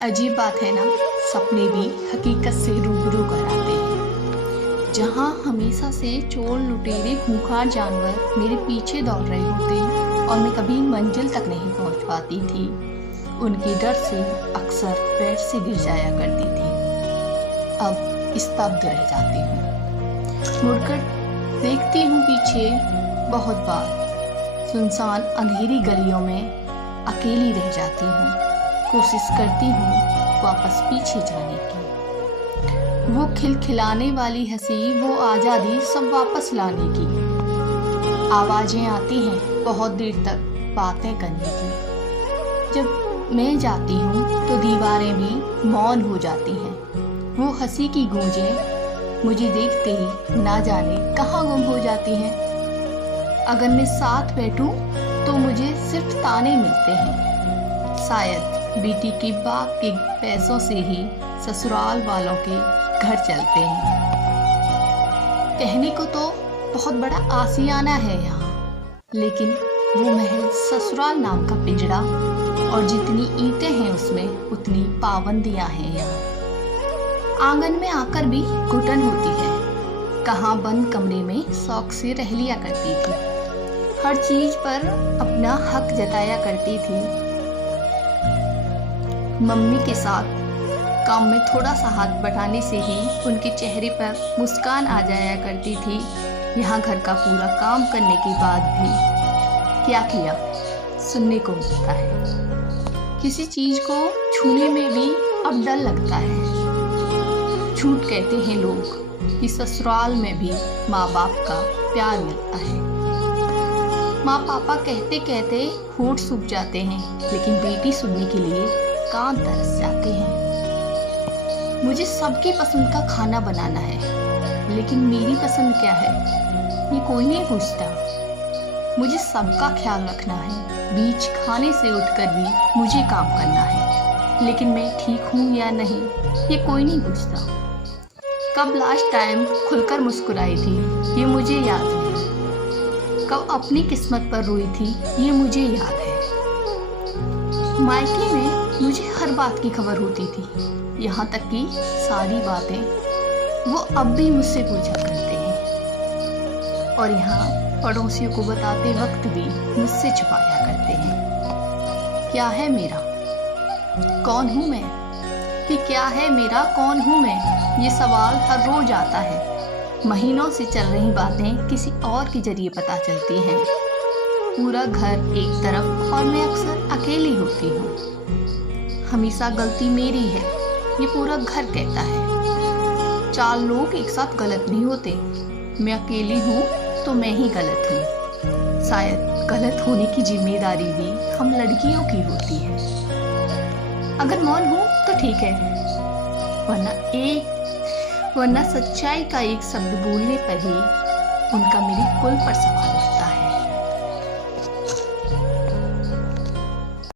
अजीब बात है ना, सपने भी हकीकत से रूबरू कराते हैं। जहाँ हमेशा से चोर लुटेरे खूंखार जानवर मेरे पीछे दौड़ रहे होते और मैं कभी मंजिल तक नहीं पहुँच पाती थी, उनके डर से अक्सर पैर से गिर जाया करती थी। अब स्तब्ध रह जाती हूँ, मुड़कर देखती हूँ पीछे। बहुत बार सुनसान अंधेरी गलियों में अकेली रह जाती हूँ। कोशिश करती हूँ वापस पीछे जाने की, वो खिलखिलाने वाली हंसी, वो आज़ादी सब वापस लाने की। आवाज़ें आती हैं बहुत देर तक बातें करने की। जब मैं जाती हूँ तो दीवारें भी मौन हो जाती हैं। वो हंसी की गूंजें मुझे देखते ही ना जाने कहाँ गुम हो जाती हैं। अगर मैं साथ बैठूं तो मुझे सिर्फ ताने मिलते हैं। शायद बेटी की बाप के पैसों से ही ससुराल वालों के घर चलते हैं। कहने को तो बहुत बड़ा आशियाना है यहाँ, लेकिन वो महज ससुराल नाम का पिंजड़ा, और जितनी ईंटें हैं उसमें उतनी पाबंदियां हैं यहाँ। आंगन में आकर भी घुटन होती है। कहाँ बंद कमरे में शौक से रह लिया करती थी, हर चीज पर अपना हक जताया करती थी। मम्मी के साथ काम में थोड़ा सा हाथ बटाने से ही उनके चेहरे पर मुस्कान आ जाया करती थी। यहाँ घर का पूरा काम करने के बाद भी क्या किया सुनने को मिलता है। किसी चीज को छूने में भी अब डर लगता है। झूठ कहते हैं लोग कि ससुराल में भी माँ बाप का प्यार मिलता है। माँ पापा कहते कहते होठ सूख जाते हैं, लेकिन बेटी सुनने के लिए कान तरस जाते हैं। मुझे सबकी पसंद का खाना बनाना है, लेकिन मेरी पसंद क्या है ये कोई नहीं पूछता। मुझे सबका ख्याल रखना है, बीच खाने से उठकर भी मुझे काम करना है, लेकिन मैं ठीक हूँ या नहीं ये कोई नहीं पूछता। कब लास्ट टाइम खुलकर मुस्कुराई थी ये मुझे याद है। कब अपनी किस्मत पर रोई थी ये मुझे याद है। मायके में मुझे हर बात की खबर होती थी, यहाँ तक कि सारी बातें वो अब भी मुझसे पूछा करते हैं, और यहाँ पड़ोसियों को बताते वक्त भी मुझसे छुपाया करते हैं। क्या है मेरा, कौन हूँ मैं, कि क्या है मेरा, कौन हूँ मैं, ये सवाल हर रोज आता है। महीनों से चल रही बातें किसी और के जरिए पता चलती हैं। पूरा घर एक तरफ और मैं अक्सर अकेली होती हूँ। हमेशा गलती मेरी है ये पूरा घर कहता है। चार लोग एक साथ गलत नहीं होते, मैं अकेली हूँ तो मैं ही गलत हूँ। शायद गलत होने की जिम्मेदारी भी हम लड़कियों की होती है। अगर मौन हूँ तो ठीक है, वरना सच्चाई का एक शब्द बोलने पर ही उनका मेरी कुल पर सवाल